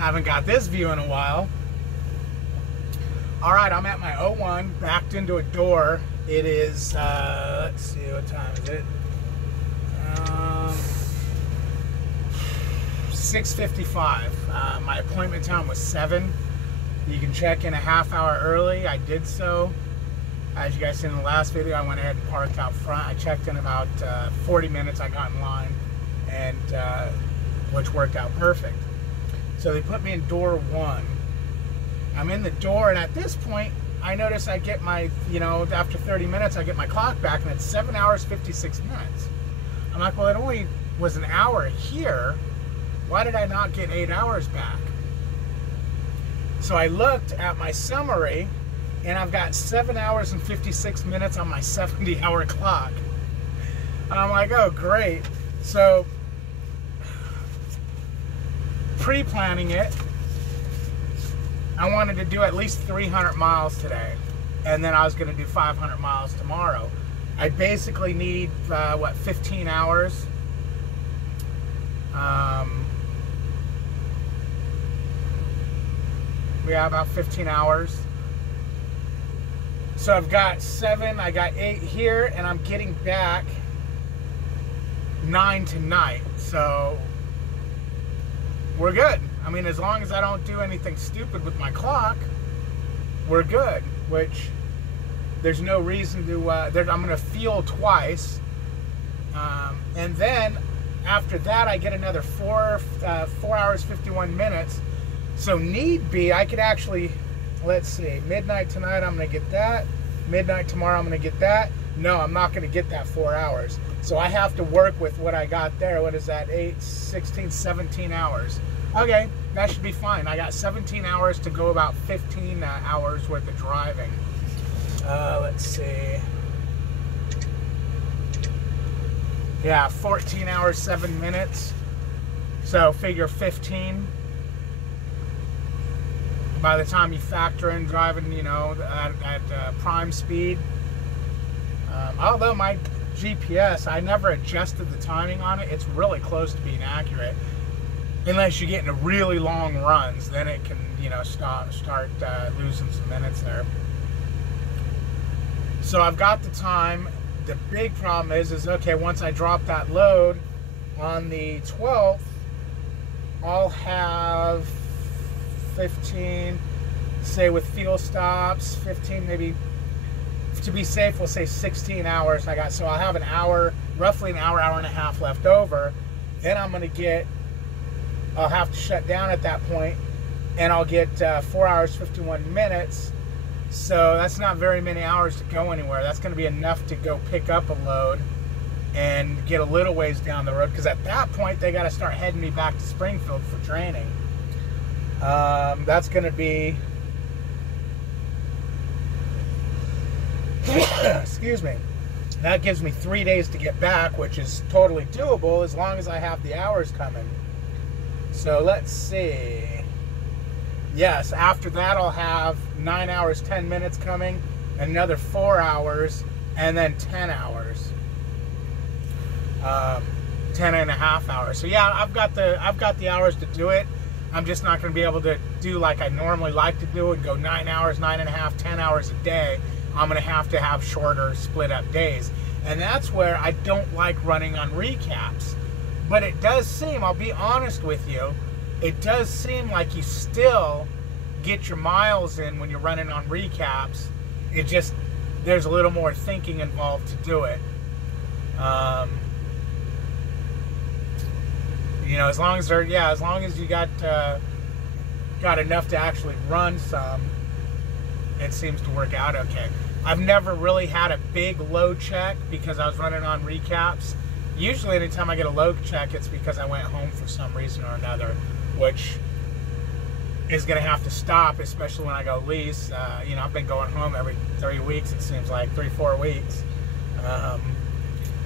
Haven't got this view in a while. All right, I'm at my O1, backed into a door. It is, let's see, what time is it? 6:55. My appointment time was 7. You can check in a half hour early. I did so. As you guys seen in the last video, I went ahead and parked out front. I checked in about 40 minutes. I got in line, and which worked out perfect. So they put me in door 1. I'm in the door, and at this point, I notice I get my, after 30 minutes, I get my clock back, and it's 7 hours, 56 minutes. I'm like, well, it only was an hour here. Why did I not get 8 hours back? So I looked at my summary, and I've got 7 hours and 56 minutes on my 70-hour clock. And I'm like, oh, great. So, pre-planning it, I wanted to do at least 300 miles today. And then I was going to do 500 miles tomorrow. I basically need, 15 hours? We have about 15 hours. So I've got 7, I got 8 here, and I'm getting back 9 tonight. So we're good. I mean, as long as I don't do anything stupid with my clock, we're good. Which there's no reason to, I'm going to fuel twice. And then after that, I get another 4 hours, 51 minutes. So need be, I could actually, let's see, midnight tonight, I'm going to get that. Midnight tomorrow, I'm going to get that. No, I'm not going to get that 4 hours. So I have to work with what I got there. What is that? 8, 16, 17 hours. Okay, that should be fine. I got 17 hours to go about 15 hours worth of driving. Let's see. Yeah, 14 hours, 7 minutes. So figure 15. By the time you factor in driving, at prime speed. Although my GPS, I never adjusted the timing on it. It's really close to being accurate. Unless you get into really long runs, then it can, start losing some minutes there. So I've got the time. The big problem is okay, once I drop that load on the 12th, I'll have 15, say with fuel stops, 15, maybe, to be safe, we'll say 16 hours I got. So I'll have an hour, roughly an hour, hour and a half left over. Then I'm going to I'll have to shut down at that point, and I'll get 4 hours, 51 minutes. So that's not very many hours to go anywhere. That's going to be enough to go pick up a load and get a little ways down the road, because at that point, they got to start heading me back to Springfield for training. That's going to be, excuse me, that gives me 3 days to get back, which is totally doable as long as I have the hours coming. So let's see. Yes, after that I'll have 9 hours, 10 minutes coming, another 4 hours, and then 10 hours. 10 and a half hours. So yeah, I've got the hours to do it. I'm just not going to be able to do like I normally like to do and go 9 hours, 9 and a half, 10 hours a day. I'm going to have shorter split up days. And that's where I don't like running on recaps. But it does seem, I'll be honest with you, it does seem like you still get your miles in when you're running on recaps. It just, there's a little more thinking involved to do it. As long as you got enough to actually run some, it seems to work out okay. I've never really had a big load check because I was running on recaps. Usually anytime I get a load check, it's because I went home for some reason or another, which is going to have to stop, especially when I go lease. I've been going home every 3 weeks, it seems like, 3-4 weeks,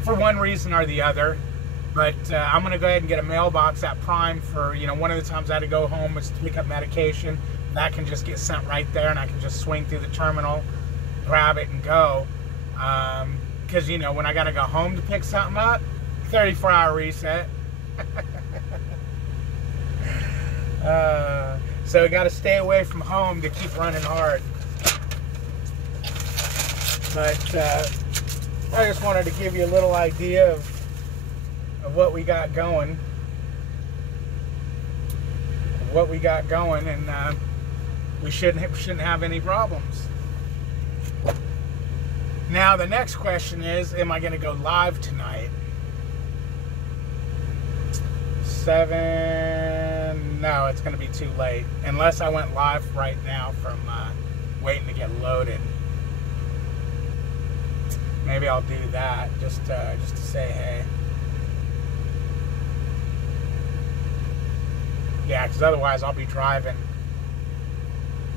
for one reason or the other. But I'm going to go ahead and get a mailbox at Prime for, one of the times I had to go home was to pick up medication. That can just get sent right there, and I can just swing through the terminal, grab it, and go. Because, when I got to go home to pick something up, 34-hour reset. So we got to stay away from home to keep running hard. But I just wanted to give you a little idea of what we got going. And we shouldn't have any problems. Now the next question is, am I going to go live tonight? 7? No, it's going to be too late. Unless I went live right now from waiting to get loaded. Maybe I'll do that just to say hey. Yeah, because otherwise I'll be driving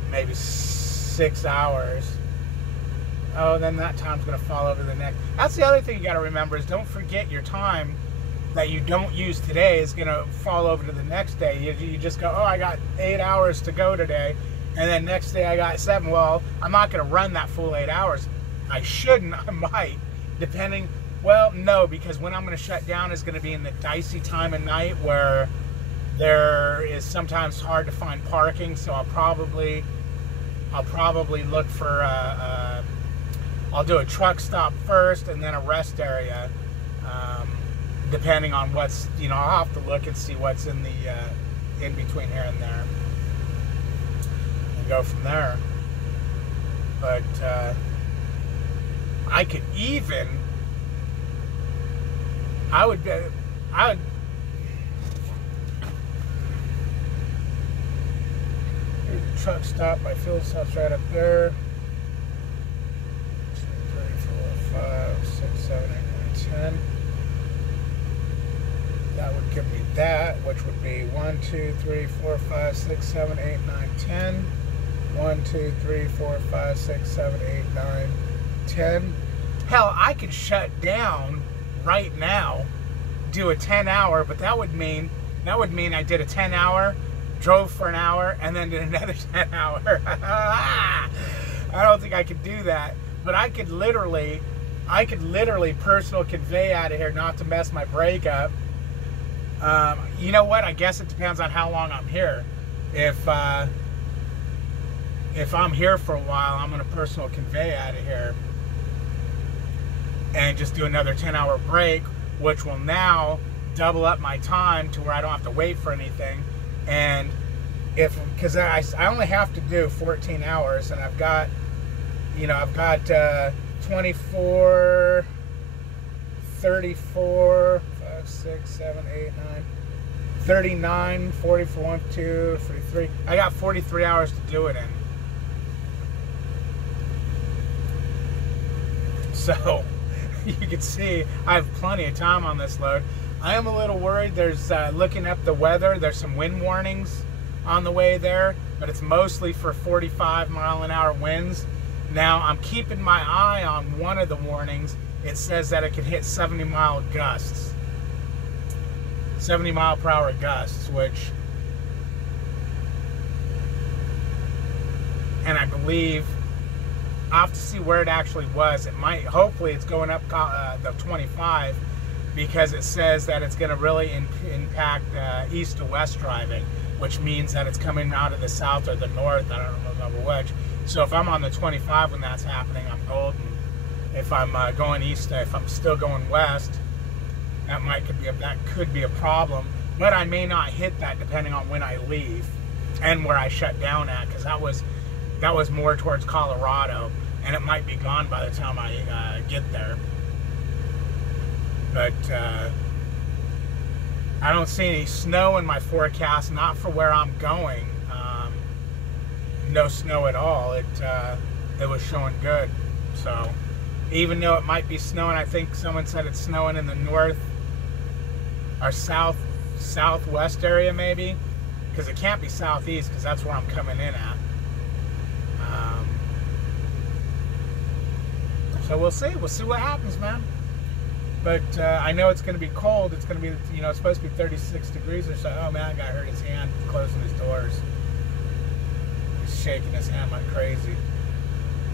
maybe 6 hours. Oh, then that time's going to fall over the next. That's the other thing you got to remember is don't forget your time that you don't use today is going to fall over to the next day. You just go, oh, I got 8 hours to go today, and then next day I got 7. Well, I'm not going to run that full 8 hours. I shouldn't. I might, depending. Well, no, because when I'm going to shut down is going to be in the dicey time of night where there is sometimes hard to find parking. So I'll probably look for I'll do a truck stop first and then a rest area, depending on what's, I'll have to look and see what's in the in between here and there and go from there. But I could even, I would here's a truck stop by fuel stops right up there. 5, 6, 7, 8, 9, 10. That would give me that, which would be 1, 2, 3, 4, 5, 6, 7, 8, 9, 10. 1, 2, 3, 4, 5, 6, 7, 8, 9, 10. Hell, I could shut down right now, do a 10-hour, but that would mean I did a 10-hour, drove for an hour, and then did another 10-hour. I don't think I could do that, but I could literally personal convey out of here not to mess my brake up. You know what? I guess it depends on how long I'm here. If I'm here for a while, I'm going to personal convey out of here and just do another 10-hour break, which will now double up my time to where I don't have to wait for anything. And because I only have to do 14 hours, and I've got 24, 34, 5, 6, 7, 8, 9, 39, 44, 1, 2, 43. I got 43 hours to do it in. So, you can see I have plenty of time on this load. I am a little worried. There's, looking up the weather, there's some wind warnings on the way there, but it's mostly for 45-mile-an-hour winds. Now, I'm keeping my eye on one of the warnings. It says that it could hit 70-mile gusts. 70-mile-per-hour gusts, which, and I believe, I'll have to see where it actually was. It might, hopefully it's going up the 25, because it says that it's going to really impact east to west driving, which means that it's coming out of the south or the north. I don't remember which. So if I'm on the 25 when that's happening, I'm golden. If I'm going east, if I'm still going west, that could be a problem. But I may not hit that depending on when I leave and where I shut down at, because that was more towards Colorado, and it might be gone by the time I get there. But I don't see any snow in my forecast, not for where I'm going. No snow at all. It was showing good. So even though it might be snowing, I think someone said it's snowing in the north or southwest area maybe, because it can't be southeast, because that's where I'm coming in at. So we'll see what happens, man. But I know it's going to be cold. It's going to be, it's supposed to be 36 degrees or so. Oh man, that guy hurt his hand closing his doors. He's shaking his hand like crazy.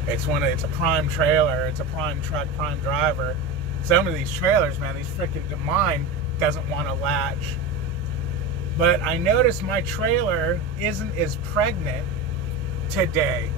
It's a prime trailer. It's a prime truck, prime driver. Some of these trailers, man, mine doesn't want to latch. But I noticed my trailer isn't as pregnant today.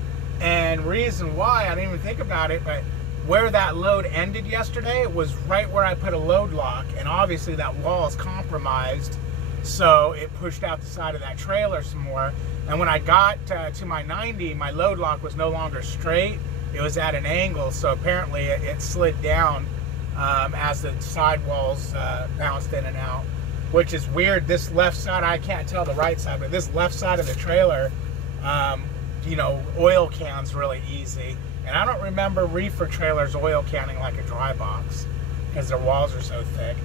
And reason why, I didn't even think about it, but where that load ended yesterday was right where I put a load lock, and obviously that wall is compromised, so it pushed out the side of that trailer some more. And when I got to my 90, my load lock was no longer straight, it was at an angle, so apparently it slid down as the side walls bounced in and out, which is weird. This left side, I can't tell the right side, but this left side of the trailer, you know, oil cans really easy. And I don't remember reefer trailers oil canning like a dry box because their walls are so thick.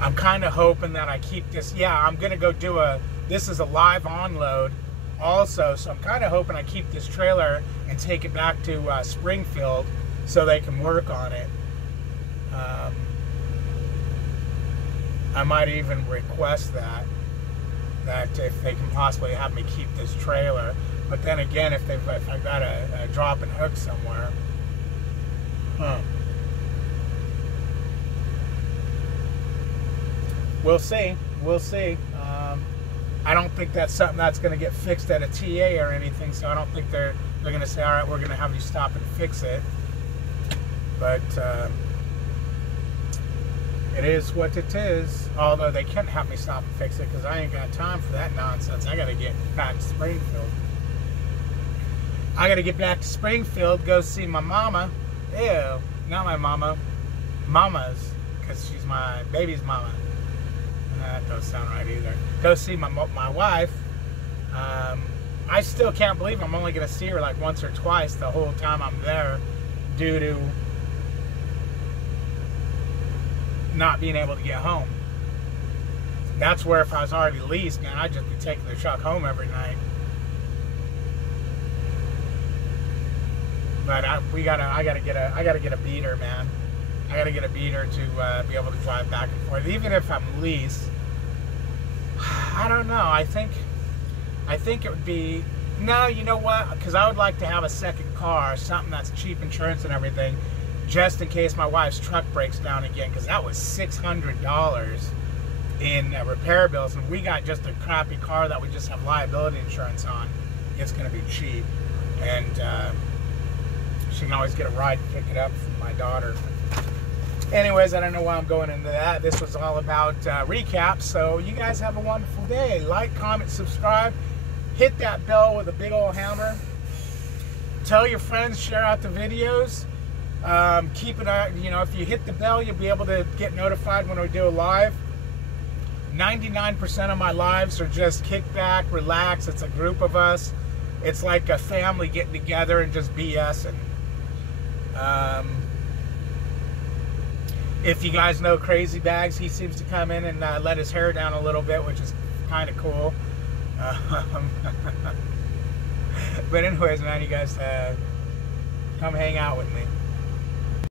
I'm kind of hoping that I keep this. Yeah, I'm going to go do this is a live onload also. So I'm kind of hoping I keep this trailer and take it back to Springfield so they can work on it. I might even request that if they can possibly have me keep this trailer. But then again, if I've got a drop and hook somewhere, we'll see. We'll see. I don't think that's something that's going to get fixed at a TA or anything, so I don't think they're going to say, all right, we're going to have you stop and fix it. But it is what it is. Although they can't have me stop and fix it because I ain't got time for that nonsense. I got to get back to Springfield. I got to get back to Springfield, go see my mama. Ew, not my mama. Mama's, because she's my baby's mama. That doesn't sound right either. Go see my wife. I still can't believe I'm only going to see her like once or twice the whole time I'm there due to not being able to get home. That's where if I was already leased, man, I'd just be taking the truck home every night. But I gotta get a beater, man. I gotta get a beater to be able to drive back and forth, even if I'm leased. I don't know. I think it would be, no, you know what? Because I would like to have a second car, something that's cheap insurance and everything, just in case my wife's truck breaks down again, because that was $600 in repair bills, and we got just a crappy car that we just have liability insurance on. It's going to be cheap, and she can always get a ride to pick it up from my daughter. Anyways, I don't know why I'm going into that. This was all about recaps, so you guys have a wonderful day. Like, comment, subscribe, hit that bell with a big old hammer. Tell your friends, share out the videos. Keep it on, you know, if you hit the bell, you'll be able to get notified when we do a live. 99% of my lives are just kick back, relax. It's a group of us. It's like a family getting together and just BSing. If you guys know Crazy Bags, he seems to come in and let his hair down a little bit, which is kind of cool. But anyways, man, you guys come hang out with me.